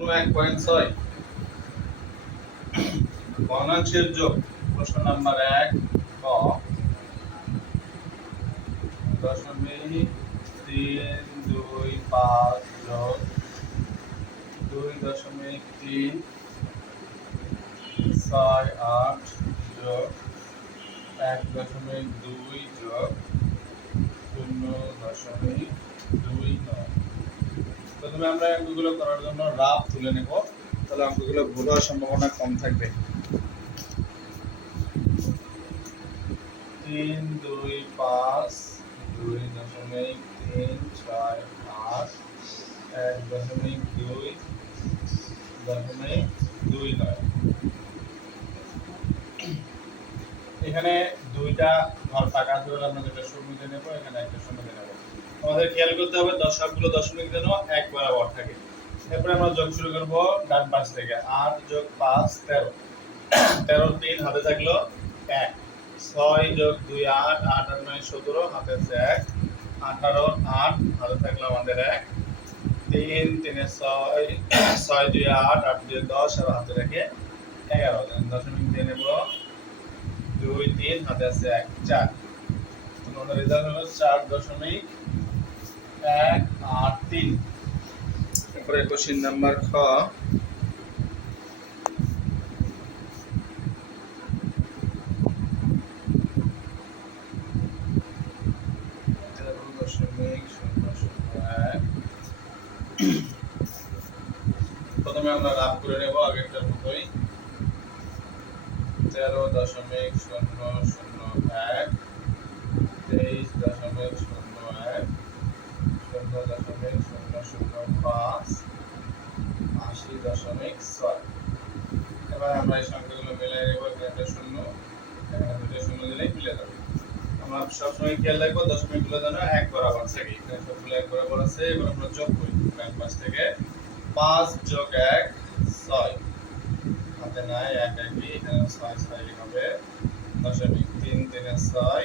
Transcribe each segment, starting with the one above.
1.6 ভগ্নাংশের যোগ। প্রশ্ন নাম্বার 1 ক 0.325 যোগ 2.368 যোগ 1.2 যোগ 0.29। প্রথমে আমরা অঙ্কগুলো করার জন্য রাফ তুলে নেব, তাহলে অঙ্কগুলো ভুল হওয়ার সম্ভাবনা কম থাকবে। 325 2.368 1.2.29। এখানে দুইটা ঘর ফাঁকা আছে বলে আমরা দুটো শূন্য দিয়ে নেব, এখানে একটা শূন্য দিয়ে নেব। আমাদের খেয়াল করতে হবে দশকগুলো দশমিক যেন এক বরাবর থাকে। এরপরে আমরা যোগ শুরু করব ডান পাশ থেকে। 8 যোগ 5 13, 13 3 হাতে থাকলো 1, 6 যোগ 2 8, 8 আর 9 17 হাতে আছে 1, 18 8 হাতে থাকলো আমাদের 1, 3 3 6 6 2 8, 8 2 10 আর হাতে রেখে 11 দশমিক দিয়ে নেব। 2 3 হাতে আছে 1 4। আমাদের রেজাল্ট হলো 4.183। এরপরে কোশ্চেন নাম্বার খ 13.001। প্রথমে আমরা রাফ করে নেব আগেরটার মতোই। 13.001 23.001 14.005 80.6। এবার আমরা এই সংখ্যাগুলো মিলাই নেব। এখানে একটা শূন্য, এখানে দুটো শূন্য দিলেই মিলে যাবে। আমরা সবসময় খেয়াল রাখবো দশমিকগুলো যেন এক বরাবর থাকে। এখানে সবগুলো এক বরাবর আছে। এবার আমরা যোগ করি ডান পাশ থেকে। 5 যোগ 1 6 হাতে নাই 1 একই, এখানে 6 6 হবে দশমিক। 3 3 6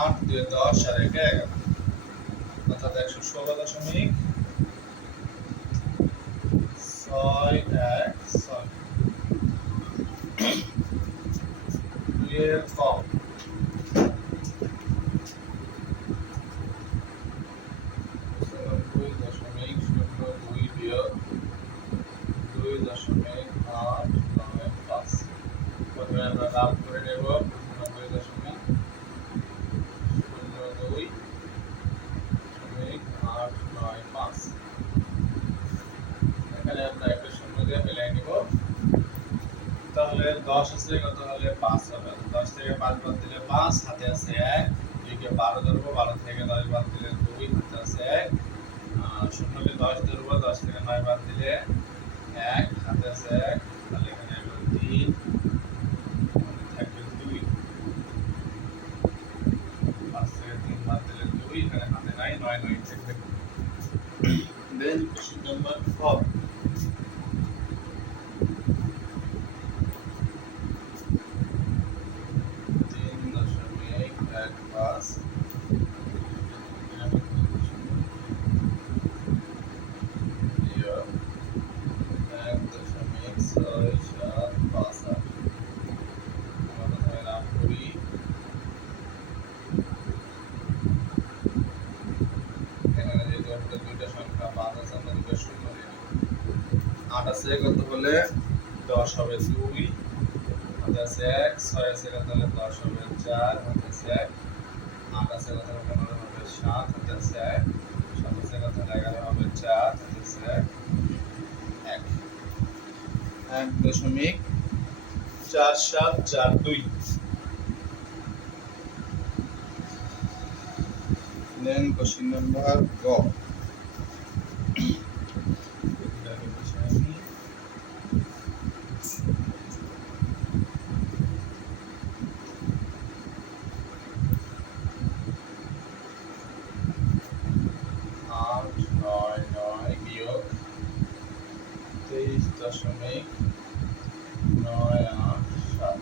8 2 10 আর 1 11 অর্থাৎ 116.616। 2 এর কম 99.02 বিয়োগ 2.895। প্রথমে আমরা লাভ করে নেব 99.02.895। এখানে আমরা একটা শূন্য দিয়ে মিলাই নিব। তাহলে 10 আছে কত হলে 5 হবে। 10 থেকে 5 বাদ দিলে 5 হাতে আছে 1, 2 কে 12 ধরবো, 12 থেকে 10 বাদ দিলে 2 হাতে আছে 1, 0 কে 10 ধরবো, 10 থেকে 9 বাদ দিলে 1 হাতে আছে 1, তাহলে এখানে হলো 3 থাকবে 2, 5 থেকে 3 বাদ দিলে 2, এখানে হাতে নাই 9 9 থাকবে। দেন কোশ্চেন নাম্বার 4 3.15 8 আছে কত হলে 10 হবে 2, হাতে আছে 1, 6 আছে কত হলে 10 হবে 4, হাতে আছে 1, 8 আছে কত হলে 15 হবে 7, হাতে আছে 1, 7 আছে কত হলে 11 হবে 4, হাতে আছে 1 1.4742। দেন কোশ্চেন নাম্বার গ 899 বিয়োগ 23.987।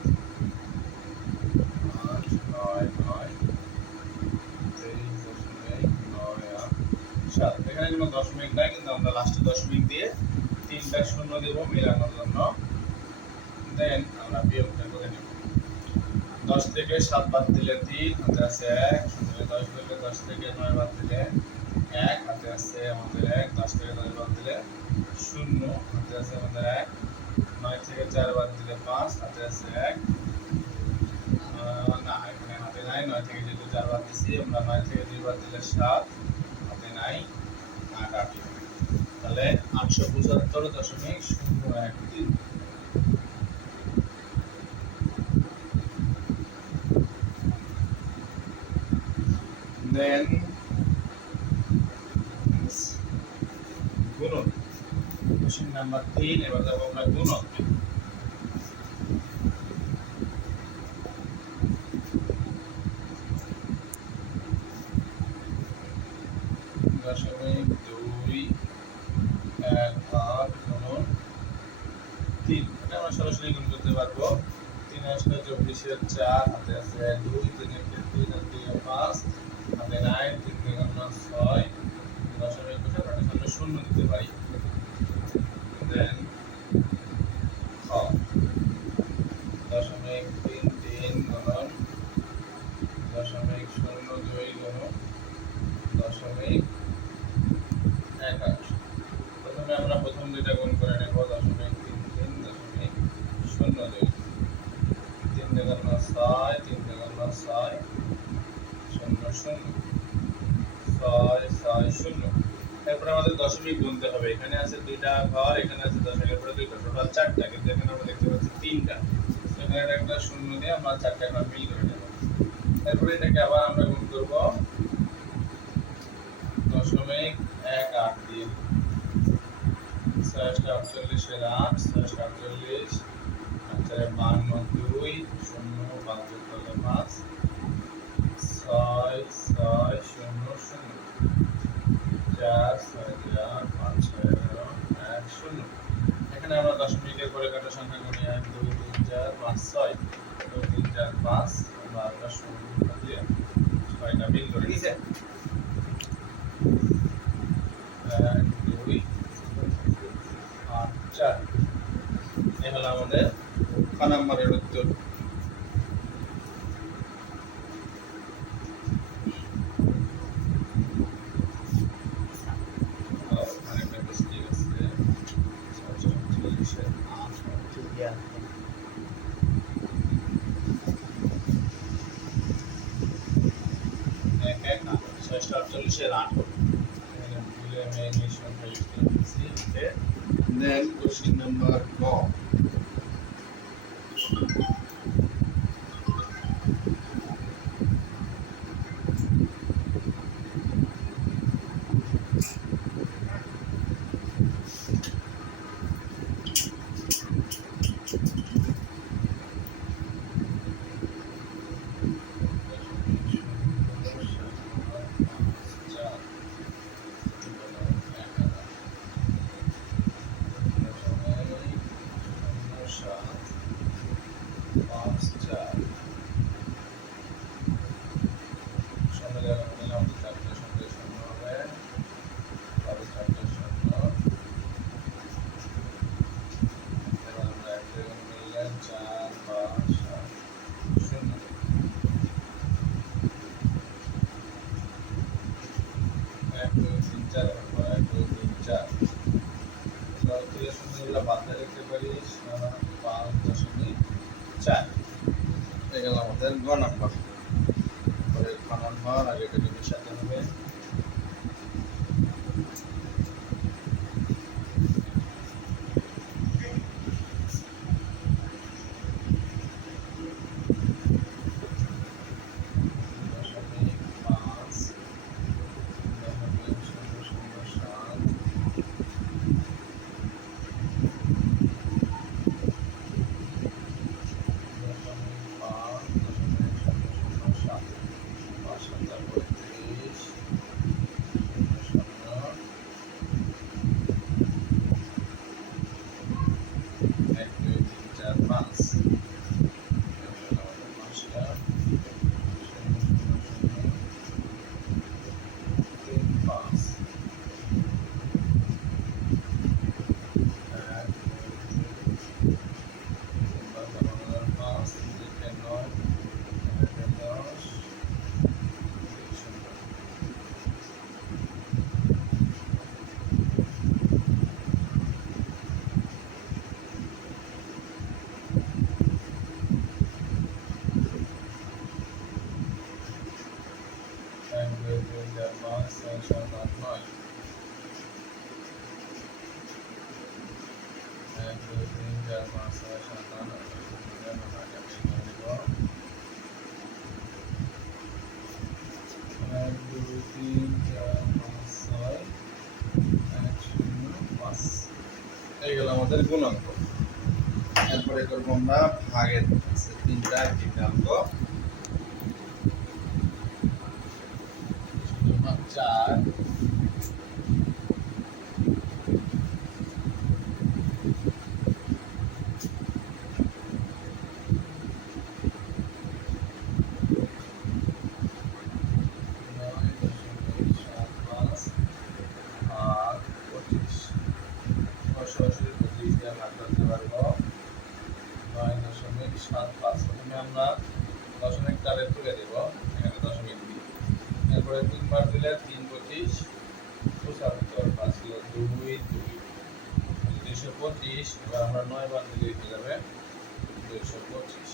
899 23.987। এখানে কোনো দশমিক নাই, কিন্তু আমরা লাস্টে দশমিক দিয়ে তিনটা শূন্য দেব মেলানোর জন্য, দেন আমরা বিয়োগটা করে নেব। 10 থেকে 7 বাদ দিলে 3, হাতে আছে 1, শূন্য 10 দিলে 10 থেকে 9 বাদ দিলে 1, হাতে আছে আমাদের 1, 10 থেকে 10 বাদ দিলে 0, হাতে আছে আমাদের 1, 9 থেকে 4 বাদ দিলে 5, হাতে আছে 1, না এখানে হাতে নাই, 9 থেকে যেহেতু 4 বাদ দিছি আমরা 9 থেকে 2 বাদ দিলে 7, হাতে নাই 8, তাহলে 875.013। দেন গুণন, কোশ্চেন নাম্বার 3, এবার যাব আমরা গুণন। দশমিক 2 1 8 গুণন 3, এটা আমরা সরাসরি গুণ করতে পারবো। 3 8 24 এর 4, হাতে আছে 2, 3 এর 3 আর 2 এর 5, হাতে 9, 3 থেকে 6, দশমিক বসে আমরা সামনে শূন্য দিতে পারি। দেন দশমিক 3 3 গুণন দশমিক 0 2 গুণন দশমিক 1 8। প্রথমে আমরা প্রথম দুইটা গুণ করে নেব, দশমিক 3 3 দশমিক 0 2, 3 থেকে 6, 3 থেকে 6 0 0 6 6 0। এরপর আমাদের দশমিক গুনতে হবে, এখানে আছে দুইটা ঘর, এখানে আছে দশমিকের পরে দুইটা, টোটাল 4টা, কিন্তু এখানে আমরা দেখতে পাচ্ছি 3টা, এখানে একটা শূন্য দিয়ে আমরা 4টা ঘর মিল করে নেব। এরপরে এটাকে আবার আমরা গুণ করব দশমিক 1 8 দিয়ে, 6 48 এর 8, 6 48 4 52 2 0 5 করলে 5 6 6 0 0 4 6 8 5 6 1 0। এখানে আমরা দশমিকের পরে কাটা সংখ্যা গুনি 1 2 3 4 5 6, 2 3 4 5, আমরা আবার শূন্য দিয়ে 6টা মিল করে নিছে। 1 2 8 4, এই হলো আমাদের খ নম্বরের উত্তর। Then question number 4. আমাদের গ নাম্বার, পরে খ নাম্বার আগে এটা মিশাতে হবে। 2 3 4 5 6 7 8 9 1 2 3 4 5 6 1 0 5 এই গেল আমাদের গুণাঙ্ক। এরপরে করব আমরা ভাগের, আছে তিনটা অঙ্ক 4 সরাসরি 25 দিয়ে ভাগ করতে পারবো 9.75। প্রথমে আমরা দশমিক টারে তুলে দেব, এখানে দশমিক দিই। এরপরে 3 বার দিলে 3 25 75 5 হলো 2 2 225। এবার আমরা 9 বার দিলে হয়ে যাবে 225।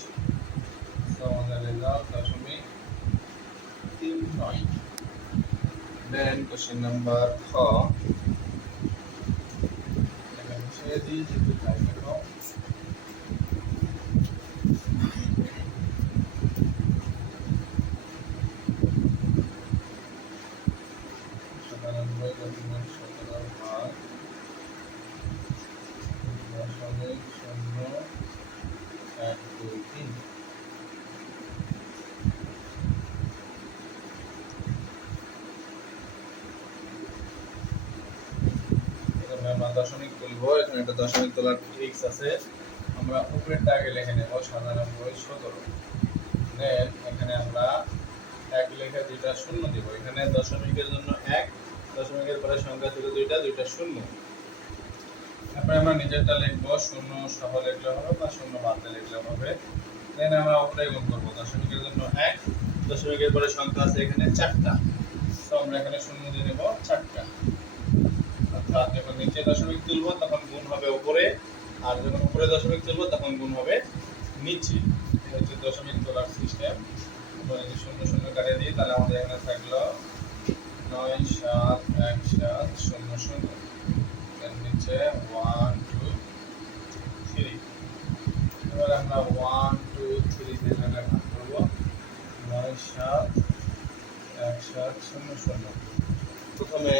তো আমাদের রেজাল্ট দশমিক 39। দেন কোশ্চেন নাম্বার খ, এখানে ছেড়ে দিই যেহেতু টাইম দেখো। সাতানব্বই দশমিক 17 ভাগ দশমিক 0 1 2 3। আমরা দশমিক তুলবো, এখানে একটা দশমিক তোলার ট্রিক্স আছে। আমরা উপরেরটা আগে লিখে নেব 97 17। দেন এখানে আমরা 1 লিখে দুইটা শূন্য দিব। এখানে দশমিকের জন্য 1, দশমিকের পরে সংখ্যা ছিল দুইটা, দুইটা শূন্য। তারপরে আমরা নিজেরটা লিখবো, শূন্য সহ লিখলে হবে বা শূন্য বাদ দিয়ে লিখলে হবে। দেন আমরা উপরে গুণ করবো, দশমিকের জন্য 1, দশমিকের পরে সংখ্যা আছে এখানে 4টা, তো আমরা এখানে শূন্য দিয়ে নেব 4টা। অর্থাৎ যখন নিচে দশমিক তুলবো তখন গুণ হবে উপরে, আর যখন উপরে দশমিক তুলবো তখন গুণ হবে নিচে। এটা হচ্ছে দশমিক তোলার সিস্টেম। আমরা যদি শূন্য শূন্য কাটিয়ে দিই তাহলে আমাদের এখানে থাকলো 9 7 1 7 0 0। এর নিচে 1 2 3। এবার আমরা 1 2 3 দিয়ে ভাগ করব। 9 7 1 7 0 0। প্রথমে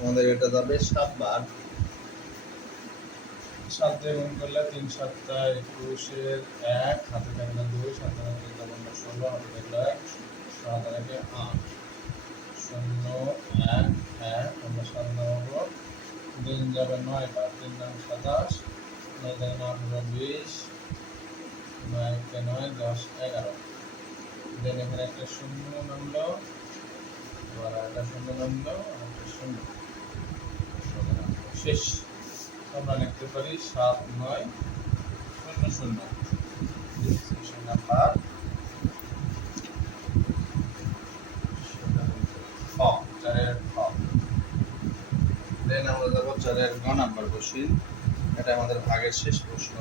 আমাদের এটা যাবে 7 বার, 7 দিয়ে গুণ করলে 3 7 21 এর 1, হাতে থাকলে 2, 7 3 16, হাতে থাকলে 1, 7 আর 1 8 0 1 1। আমরা 7 নামাবো, দিন যাবে 9 বার, 3 9 27, 9 9 18 20, 9 9 10 11। দেন এখানে একটা শূন্য নামলো, আবার একটা শূন্য নামলো, আর একটা শূন্য শেষ। আমরা লিখতে পারি 7 9 0 0। ডিসক্রিপশন নাম্বার খ, 4 খ। দেন আমরা যাব 4 গ নাম্বার কোশ্চেন। এটা আমাদের ভাগের শেষ প্রশ্ন।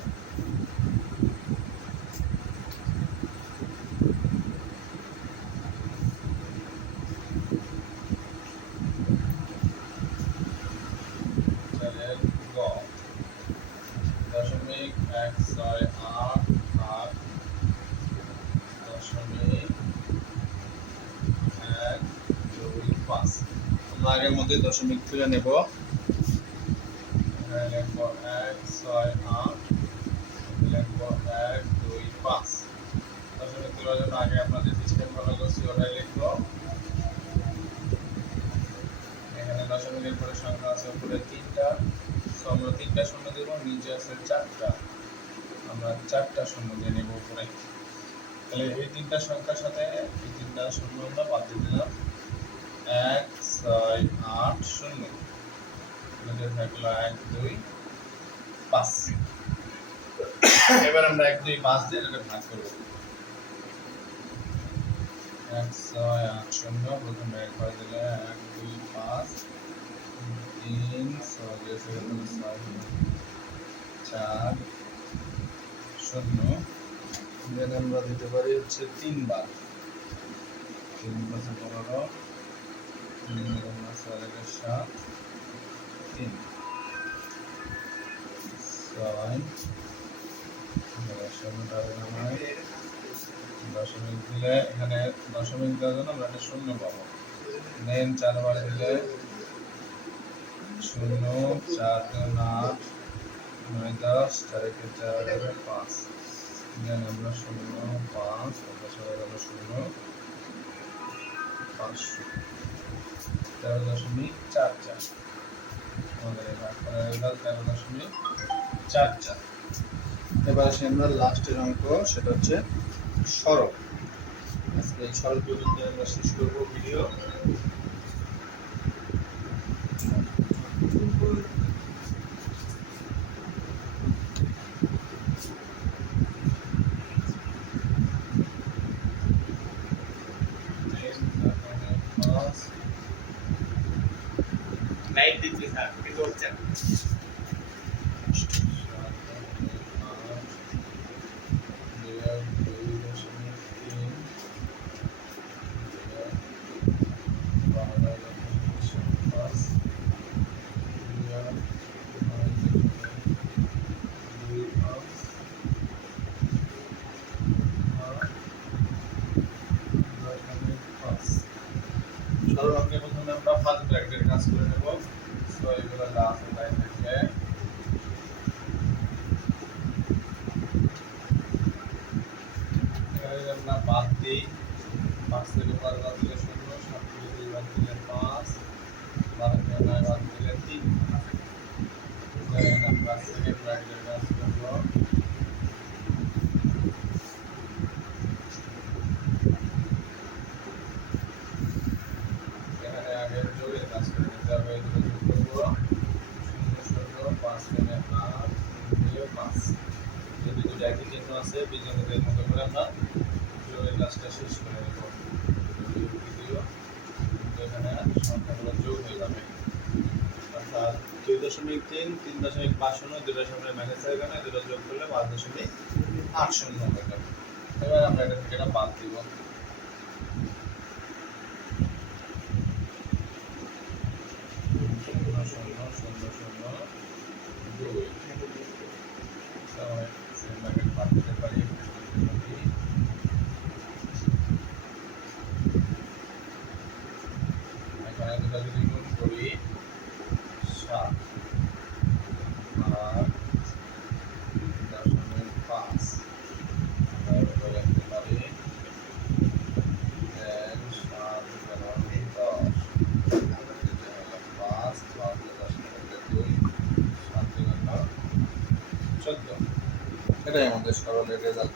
দশমিক 1 6 8 ভাগ দশমিক 1 2 5। আমরা আগের মধ্যে দশমিক তুলে নেব। এখানে লিখবো 1 6 8, লিখবো 1 2 5। দশমিক তোলার জন্য আগে আমরা যে সিস্টেম ফলো করছি ওটাই লিখবো। এখানে দশমিকের পরে সংখ্যা আছে উপরে 3টা, তো আমরা 3টা শূন্য দেব, নিচে আছে 4টা, আমরা 4টা শূন্য দিয়ে নেব উপরে। তাহলে এই 3টা সংখ্যার সাথে এই 3টা শূন্য আমরা বাদ দিয়ে দিলাম। 1 6 8 0, নিচে থাকলো 1 2 5। এবার আমরা 1 2 5 দিয়ে এটাকে ভাগ করব। 1 6 8 0, প্রথমে 1 ঘর দিলে 1 2 5 3 6 দিয়ে 4 0। দেন আমরা দিতে পারি হচ্ছে 3 বার, 3 5 15, 3 4 7 3 দশমিক দিলে এখানে দশমিক দেওয়ার জন্য আমরা একটা শূন্য পাবো। দেন 4 বার দিলে 0 4 2 8 9 10 4 1 4 5। দেন আমরা 0 5 সবাই গেল 0 500 13.44 আমাদের রেজাল্ট 13.44। এবার আসি আমরা লাস্টের অঙ্ক, সেটা হচ্ছে সরল। আজকে এই সরল পর্যন্ত আমরা শেষ করবো ভিডিও। লাইট দিচ্ছি স্যার, কিন্তু হচ্ছে না। সরল অঙ্কে প্রথমে আমরা ফার্স্ট ব্র্যাকেটের কাজ করে নেব। সো এগুলো যা আছে তাই থাকবে। এখানে আমরা বাদ দিই, 5 থেকে 12 বাদ দিলে 0, 7 থেকে 2 বাদ দিলে 5, 12 থেকে 9 বাদ দিলে 3। আমরা সেকেন্ড ব্র্যাকেটের কাজ করব। এখানে আগে যোগের কাজ করে নিতে হবে। এগুলো যোগ করবো 0 0 5 থেকে 8 দিয়ে 5। যদি দুটো একই চিহ্ন আছে বীজগণিতের মতো করে আমরা যোগের কাজটা শেষ করে নেব। এখানে সংখ্যাগুলো যোগ হয়ে যাবে, অর্থাৎ 2.3 3.50 দুটো সামনে মাইনাস হয়ে গেল, দুটো যোগ করলে 5.80 হয়ে যাবে। এবার আমরা এটা থেকে এটা বাদ দিব। যদি গুণ করি 7 আর 0.5 আমরা লিখতে পারি 7 10 5 2 7 14। এটাই আমাদের সরলের রেজাল্ট।